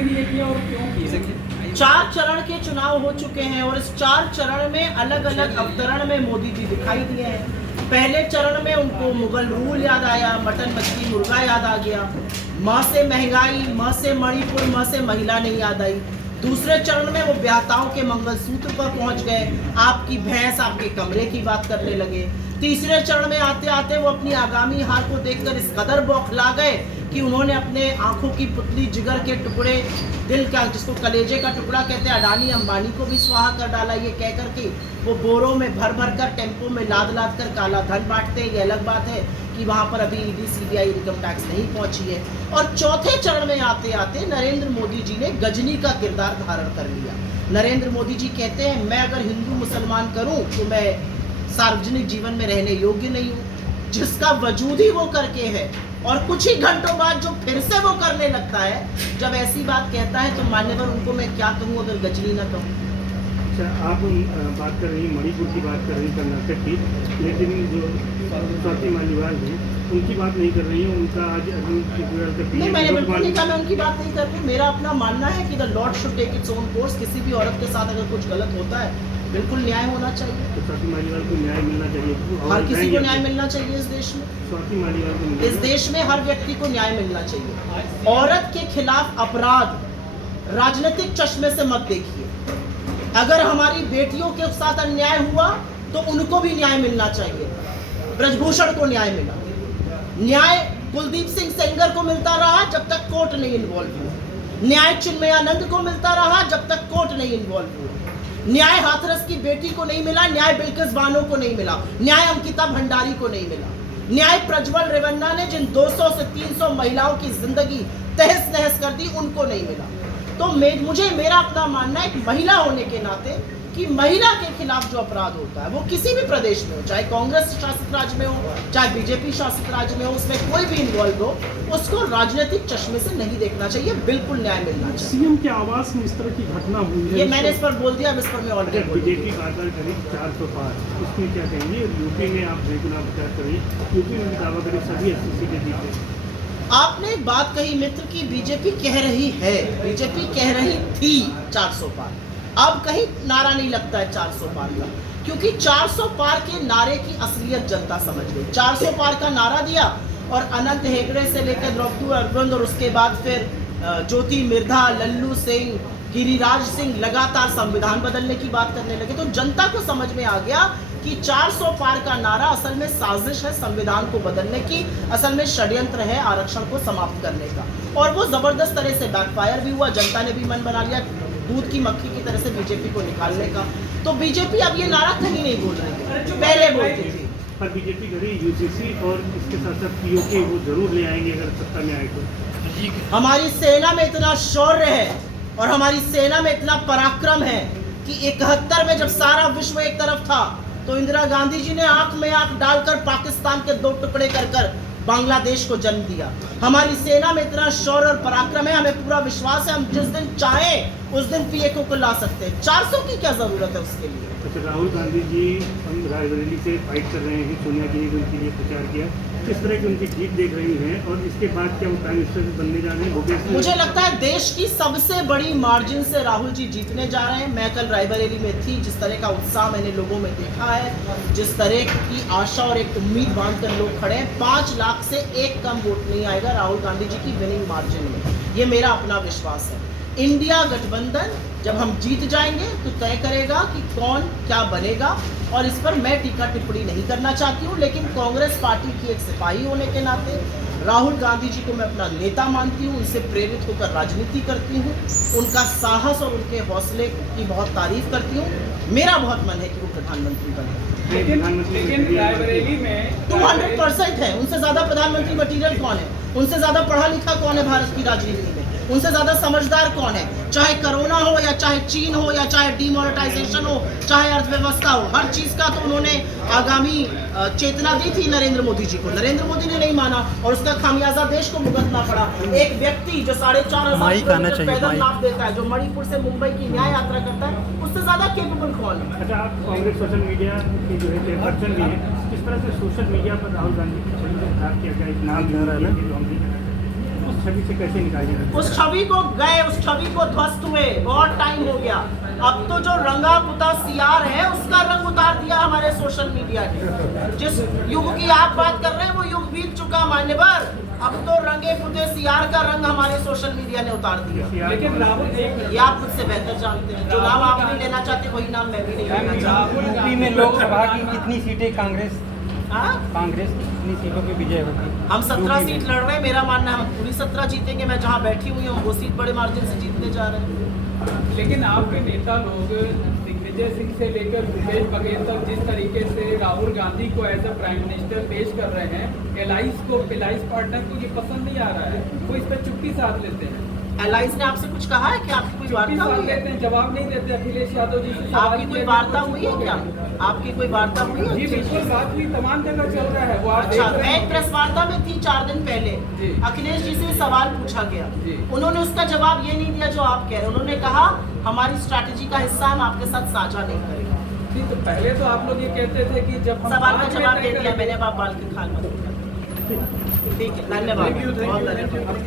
के लिए किया और क्यों किया? 4 चरण के चुनाव हो चुके हैं और इस 4 चरण में अलग अलग अवतरण में मोदी जी दिखाई दिए हैं। पहले चरण में उनको मुगल रूल याद आया, मटन मछली मुर्गा याद आ गया, माँ से महंगाई, माँ से मणिपुर, माँ से महिला नहीं याद आई। दूसरे चरण में वो ब्याहताओं के मंगलसूत्र पर पहुंच गए, आपकी भैंस आपके कमरे की बात करने लगे। तीसरे चरण में आते आते वो अपनी आगामी हार को देखकर इस कदर बौखला गए कि उन्होंने अपने आंखों की पुतली, जिगर के टुकड़े, दिल का जिसको कलेजे का टुकड़ा कहते हैं, अडानी अंबानी को भी स्वाहा कर डाला। ये कह कर के वो बोरों में भर भर कर, टेम्पो में लाद लाद कर काला धन बांटते हैं। ये अलग बात है कि वहाँ पर अभी ईडी सीबीआई इनकम टैक्स नहीं पहुंची है। और चौथे चरण में आते आते नरेंद्र मोदी जी ने गजनी का किरदार धारण कर लिया। नरेंद्र मोदी जी कहते हैं, मैं अगर हिंदू मुसलमान करूँ तो मैं सार्वजनिक जीवन में रहने योग्य नहीं हूँ, जिसका वजूद ही वो करके है। और कुछ ही घंटों बाद जो फिर से वो करने लगता है, जब ऐसी बात कहता है तो मान्यवर उनको मैं क्या कहूँ अगर गजनी ना कहूँ। अच्छा, आप बात कर रही हैं मणिपुर की, बात कर रही हैं कर्नाटक की, लेकिन जो स्वाति मालीवाल हैं उनकी बात नहीं कर रही है। उनका आज नहीं, मैंने बिल्कुल नहीं कहा मैं उनकी बात नहीं कर रही। मेरा अपना मानना है कि the lord should take its own course. किसी भी औरत के साथ अगर कुछ गलत होता है बिल्कुल न्याय होना चाहिए। तो स्वाति मालीवाल को न्याय मिलना चाहिए, हर किसी को न्याय मिलना चाहिए इस देश में। स्वाति मालीवाल को, इस देश में हर व्यक्ति को न्याय मिलना चाहिए। औरत के खिलाफ अपराध राजनीतिक चश्मे से मत देखिए। अगर हमारी बेटियों के साथ अन्याय हुआ तो उनको भी न्याय मिलना चाहिए। ब्रजभूषण को न्याय मिला, न्याय कुलदीप सिंह सेंगर को मिलता रहा जब तक कोर्ट नहीं इन्वॉल्व हुआ, न्याय चिन्मयानंद को मिलता रहा जब तक कोर्ट नहीं इन्वॉल्व हुआ, न्याय हाथरस की बेटी को नहीं मिला, न्याय बिल्किस बानो को नहीं मिला, न्याय अंकिता भंडारी को नहीं मिला, न्याय प्रज्वल रेवन्ना ने जिन 200 से 300 महिलाओं की जिंदगी तहस नहस कर दी उनको नहीं मिला। तो मुझे मेरा अपना मानना है एक महिला होने के नाते कि महिला के खिलाफ जो अपराध होता है वो किसी भी प्रदेश में हो, चाहे कांग्रेस शासित राज्य में हो, चाहे बीजेपी शासित राज्य में हो, उसमें कोई भी इन्वॉल्व हो, उसको राजनीतिक चश्मे से नहीं देखना चाहिए। बिल्कुल न्याय मिलना चाहिए। सीएम के आवास में इस तरह की घटना हुई है, ये मैंने इस पर बोल दिया, इस पर मैं ऑलरेडी बीजेपी का आंकड़ा करीब 400 पार, उसमें क्या कहेंगे? यूपी में आप बेगुनाह प्रचार करिए, यूपी में दावा करिए सभी 80 सीटें जीते। आपने एक बात कही मित्र की बीजेपी कह रही है, बीजेपी कह रही थी 400 पार, अब कहीं नारा नहीं लगता है 400 पार का, क्योंकि 400 पार के नारे की असलियत जनता समझ गई। 400 पार का नारा दिया और अनंत हेगड़े से लेकर द्रौपदी अरविंद और उसके बाद फिर ज्योति मिर्धा, लल्लू सिंह, गिरिराज सिंह लगातार संविधान बदलने की बात करने लगे। तो जनता को समझ में आ गया कि 400 पार का नारा असल में साजिश है संविधान को बदलने की, असल में षड्यंत्र है आरक्षण को समाप्त करने का। और वो जबरदस्त तरह से बैकफायर भी हुआ, जनता ने भी मन बना लिया दूध की मक्खी की तरह से बीजेपी को निकालने का। तो बीजेपी अब ये नारा कहीं नहीं बोल रही है, पहले बोलती थी। पर बीजेपी करी यूजीसी और इसके साथ साथ पीओके वो जरूर ले आएंगे अगर सत्ता में आए तो। हमारी सेना में इतना शौर्य है और हमारी सेना में इतना पराक्रम है कि 71 में जब सारा विश्व एक तरफ था तो इंदिरा गांधी जी ने आंख में आंख डालकर पाकिस्तान के 2 टुकड़े कर बांग्लादेश को जन्म दिया। हमारी सेना में इतना शौर्य और पराक्रम है, हमें पूरा विश्वास है हम जिस दिन चाहें उस दिन पीएको को ला सकते हैं। 400 की क्या जरूरत है उसके लिए? अच्छा, राहुल गांधी जी हम रायबरेली से फाइट कर रहे हैं, सोनिया जी ने उनके लिए प्रचार किया, किस तरह की उनकी जीत देख रही हैं और इसके बाद क्या वो प्राइम मिनिस्टर बनने जा रहे हैं? मुझे लगता है देश की सबसे बड़ी मार्जिन से राहुल जी जीतने जा रहे हैं। मैं कल रायबरेली में थी, जिस तरह का उत्साह मैंने लोगों में देखा है, जिस तरह की आशा और एक उम्मीद बांधकर लोग खड़े हैं, 5 लाख से एक कम वोट नहीं आएगा राहुल गांधी जी की विनिंग मार्जिन में, ये मेरा अपना विश्वास है। इंडिया गठबंधन जब हम जीत जाएंगे तो तय करेगा कि कौन क्या बनेगा, और इस पर मैं टीका टिप्पणी नहीं करना चाहती हूँ, लेकिन कांग्रेस पार्टी की एक सिपाही होने के नाते राहुल गांधी जी को मैं अपना नेता मानती हूँ, उनसे प्रेरित होकर राजनीति करती हूँ, उनका साहस और उनके हौसले की बहुत तारीफ करती हूँ। मेरा बहुत मन है कि वो प्रधानमंत्री बने। लेकिन रायबरेली में 200% है। उनसे ज्यादा प्रधानमंत्री मटीरियल कौन है? उनसे ज्यादा पढ़ा लिखा कौन है भारत की राजनीति में? उनसे ज्यादा समझदार कौन है? चाहे कोरोना हो या चाहे चीन हो या चाहे डीमोनेटाइजेशन हो, चाहे अर्थव्यवस्था हो, हर चीज का तो उन्होंने आगामी चेतना दी थी नरेंद्र मोदी जी को। नरेंद्र मोदी ने नहीं माना और उसका खामियाजा देश को भुगतना पड़ा। एक व्यक्ति जो 4,500 किलोमीटर पैदल नाप देता है, जो मणिपुर से मुंबई की न्याय यात्रा करता है, उससे ज्यादा केपेबल कौन है? अच्छा, आप कांग्रेस सोशल मीडिया की जो है चेयरपर्सन भी है, किस तरह से सोशल मीडिया पर राहुल गांधी की छवि को खराब किया गया, एक नाम ले रहा है, उस छवि से कैसे निकाले जाए? उस छवि को गए, उस छवि को ध्वस्त हुए, बहुत टाइम हो गया। अब तो जो रंगा पुता सीआर है उसका रंग उतार दिया हमारे सोशल मीडिया ने। जिस युग की आप बात कर रहे हैं वो युग बीत चुका मान्यवर। अब तो रंगे पुते सीआर का रंग हमारे सोशल मीडिया ने उतार दिया। लेकिन राहुल ये आप मुझसे बेहतर जानते हैं। जो नाम आप नहीं लेना चाहते वही नाम मैं भी नहीं लेना चाहता। यूपी में लोकसभा की कितनी सीटें कांग्रेस हाँ? कितनी सीटों पे विजय होगी? हम 17 सीट लड़ रहे हैं। मेरा मानना है हम पूरी 17 जीतेंगे। मैं जहाँ बैठी हुई हूँ वो सीट बड़े मार्जिन से जीतने जा रहे हैं। लेकिन आपके नेता लोग दिग्विजय सिंह से लेकर भूपेश बघेल तक जिस तरीके से राहुल गांधी को एज अ प्राइम मिनिस्टर पेश कर रहे हैं, एलाइस पार्टनर को ये पसंद नहीं आ रहा है, वो इस पर चुप्पी साध लेते हैं। एलाइस ने आपसे कुछ कहा है कि आपकी कोई वार्ता हुई है? जवाब नहीं देते अखिलेश यादव जी से। आपकी कोई वार्ता हुई है क्या? आपकी कोई वार्ता हुई जी है? बिल्कुल, बात हुई, तमाम जगह चल रहा है वो। आप अच्छा, देख रहे मैं हैं। एक प्रेस वार्ता में थी 4 दिन पहले। जी। अखिलेश जी से सवाल पूछा गया, जी। उन्होंने उसका जवाब ये नहीं दिया जो आप कह रहे हैं। उन्होंने कहा हमारी स्ट्रैटेजी का हिस्सा हम आपके साथ साझा नहीं करेंगे। जी, तो पहले तो आप लोग ये कहते थे कि जब हम सवाल का 5 में जवाब तय दे दिया करेंगे- मैंने। अब आप बाल के खाल मत। ठीक है, धन्यवाद। Thank you, बहुत धन्यवाद।